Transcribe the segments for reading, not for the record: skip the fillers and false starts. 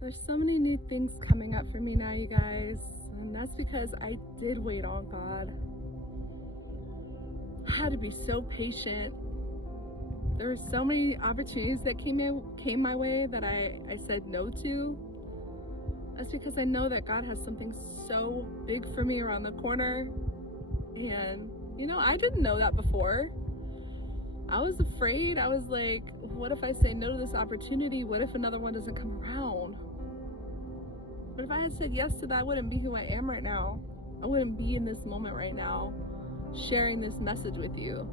There's so many new things coming up for me now, you guys, and that's because I did wait on God. I had to be so patient. There were so many opportunities that came my way that I said no to. That's because I know that God has something so big for me around the corner. And, I didn't know that before. I was afraid. I was like, what if I say no to this opportunity? What if another one doesn't come around? But if I had said yes to that, I wouldn't be who I am right now. I wouldn't be in this moment right now, sharing this message with you.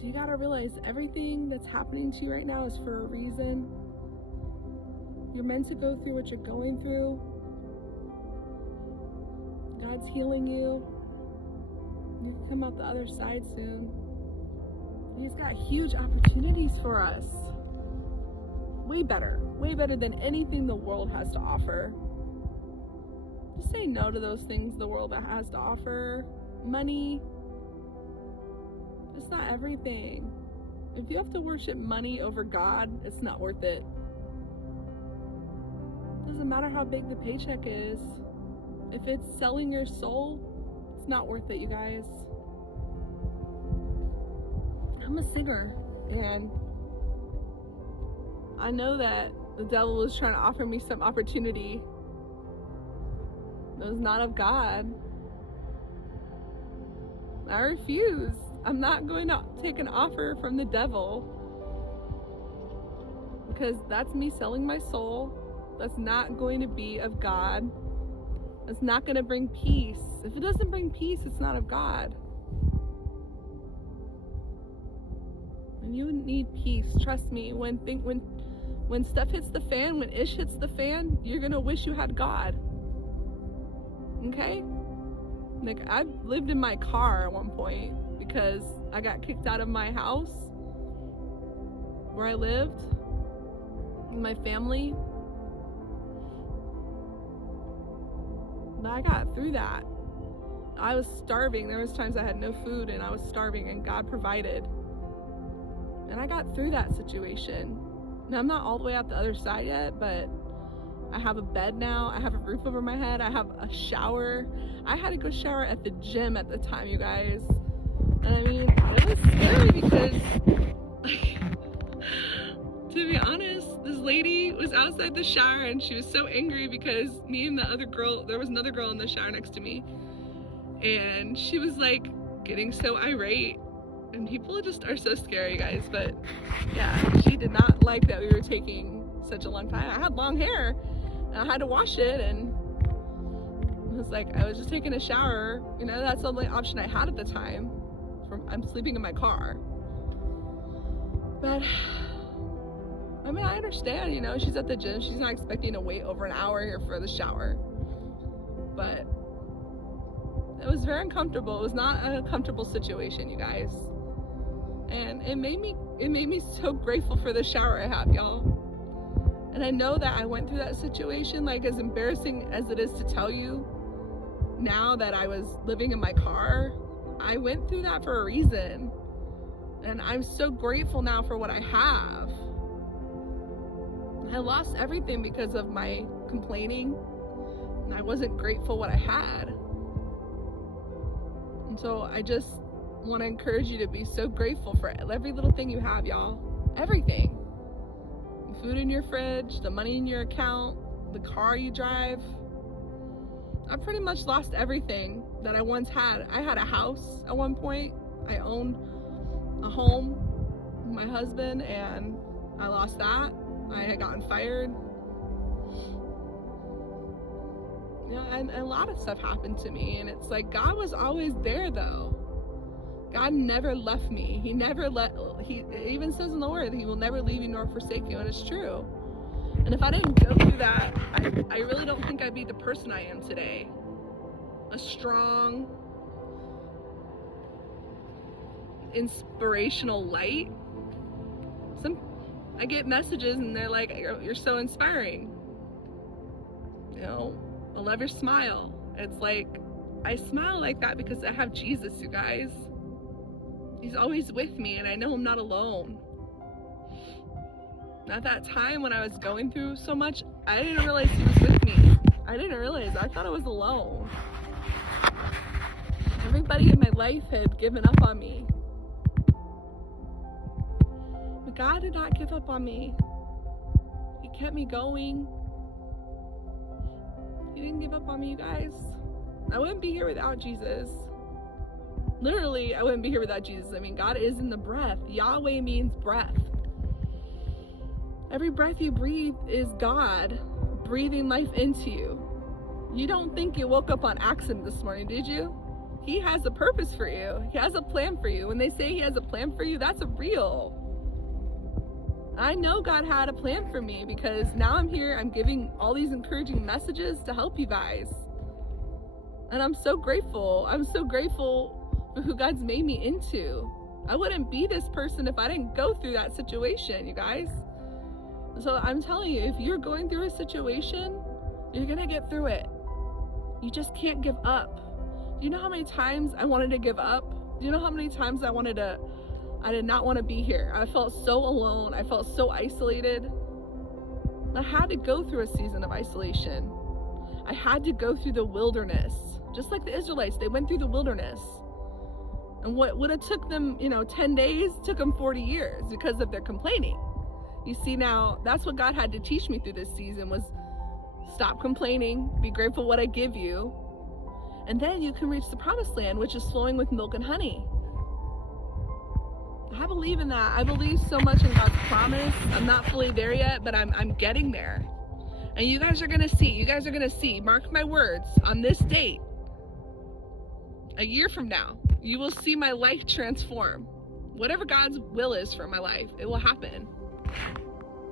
So you gotta realize everything that's happening to you right now is for a reason. You're meant to go through what you're going through. God's healing you. You can come out the other side soon. He's got huge opportunities for us. Way better than anything the world has to offer. Just say no to those things the world has to offer. Money, it's not everything. If you have to worship money over God, it's not worth it. Doesn't matter how big the paycheck is. If it's selling your soul, it's not worth it, you guys. I'm a singer, and I know that the devil was trying to offer me some opportunity that was not of God. I refuse. I'm not going to take an offer from the devil, because that's me selling my soul. That's not going to be of God. It's not going to bring peace. If it doesn't bring peace, it's not of God. And you need peace. Trust me. When stuff hits the fan, when ish hits the fan, you're going to wish you had God. Okay? Like, I lived in my car at one point because I got kicked out of my house where I lived with my family. But I got through that. I was starving. There was times I had no food and I was starving, and God provided. And I got through that situation. Now, I'm not all the way out the other side yet, but I have a bed now. I have a roof over my head. I have a shower. I had to go shower at the gym at the time, you guys. And I mean, it was scary because, to be honest, this lady was outside the shower and she was so angry because me and the other girl, there was another girl in the shower next to me, and she was like getting so irate. And people just are so scary, guys. But yeah, she did not like that we were taking such a long time. I had long hair and I had to wash it, and it was like I was just taking a shower. That's the only option I had at the time. I'm sleeping in my car. But I mean, I understand, she's at the gym. She's not expecting to wait over an hour here for the shower. But it was very uncomfortable. It was not a comfortable situation, you guys. And it made me so grateful for the shower I have, y'all. And I know that I went through that situation, like, as embarrassing as it is to tell you now that I was living in my car. I went through that for a reason. And I'm so grateful now for what I have. I lost everything because of my complaining, and I wasn't grateful what I had. And so I just want to encourage you to be so grateful for every little thing you have, y'all. Everything. The food in your fridge, the money in your account, the car you drive. I pretty much lost everything that I once had. I had a house at one point. I owned a home with my husband, and I lost that. I had gotten fired. And a lot of stuff happened to me, and it's like God was always there, though. God never left me. He even says in the word, He will never leave you nor forsake you, and it's true. And if I didn't go through that, I really don't think I'd be the person I am today. A strong, inspirational light. I get messages and they're like, you're so inspiring. I love your smile. It's like, I smile like that because I have Jesus, you guys. He's always with me, and I know I'm not alone. At that time when I was going through so much, I didn't realize he was with me. I didn't realize. I thought I was alone. Everybody in my life had given up on me. But God did not give up on me. He kept me going. He didn't give up on me, you guys. I wouldn't be here without Jesus. Literally, I wouldn't be here without Jesus. I mean, God is in the breath. Yahweh means breath. Every breath you breathe is God breathing life into you. You don't think you woke up on accident this morning, did you? He has a purpose for you. He has a plan for you. When they say he has a plan for you, that's real. I know God had a plan for me because now I'm here. I'm giving all these encouraging messages to help you guys. And I'm so grateful. I'm so grateful for who God's made me into. I wouldn't be this person if I didn't go through that situation, you guys. So I'm telling you, if you're going through a situation, you're gonna get through it. You just can't give up. Do you know how many times I wanted to give up? Do you know how many times I did not want to be here? I felt so alone. I felt so isolated. I had to go through a season of isolation. I had to go through the wilderness. Just like the Israelites, they went through the wilderness. And what would have took them, 10 days, took them 40 years because of their complaining. You see, now that's what God had to teach me through this season was stop complaining, be grateful what I give you, and then you can reach the promised land, which is flowing with milk and honey. I believe in that. I believe so much in God's promise. I'm not fully there yet, but I'm getting there. And you guys are going to see, mark my words, on this date, a year from now, you will see my life transform. Whatever God's will is for my life, it will happen.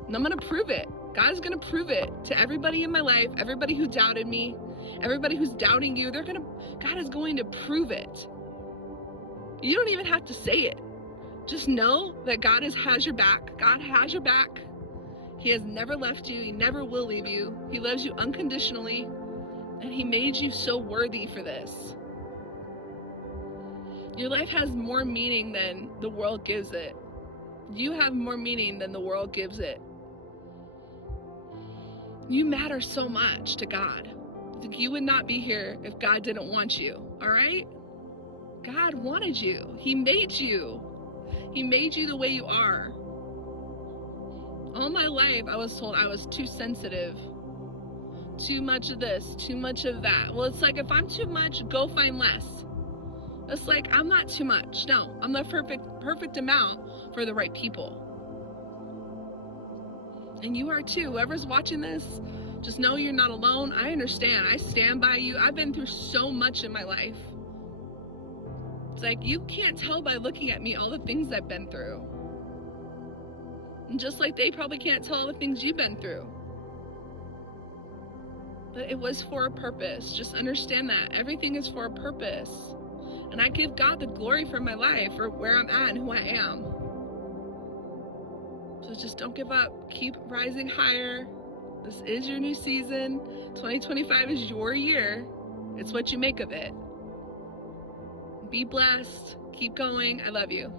And I'm going to prove it. God's going to prove it to everybody in my life, everybody who doubted me, everybody who's doubting you. God is going to prove it. You don't even have to say it. Just know that God has your back. God has your back. He has never left you. He never will leave you. He loves you unconditionally. And he made you so worthy for this. Your life has more meaning than the world gives it. You have more meaning than the world gives it. You matter so much to God. You would not be here if God didn't want you, all right? God wanted you. He made you. He made you the way you are. All my life, I was told I was too sensitive. Too much of this, too much of that. Well, it's like if I'm too much, go find less. It's like I'm not too much. No, I'm the perfect amount for the right people. And you are too. Whoever's watching this, just know you're not alone. I understand. I stand by you. I've been through so much in my life. It's like you can't tell by looking at me all the things I've been through. And just like they probably can't tell all the things you've been through. But it was for a purpose. Just understand that. Everything is for a purpose. And I give God the glory for my life, for where I'm at and who I am. So just don't give up. Keep rising higher. This is your new season. 2025 is your year. It's what you make of it. Be blessed. Keep going. I love you.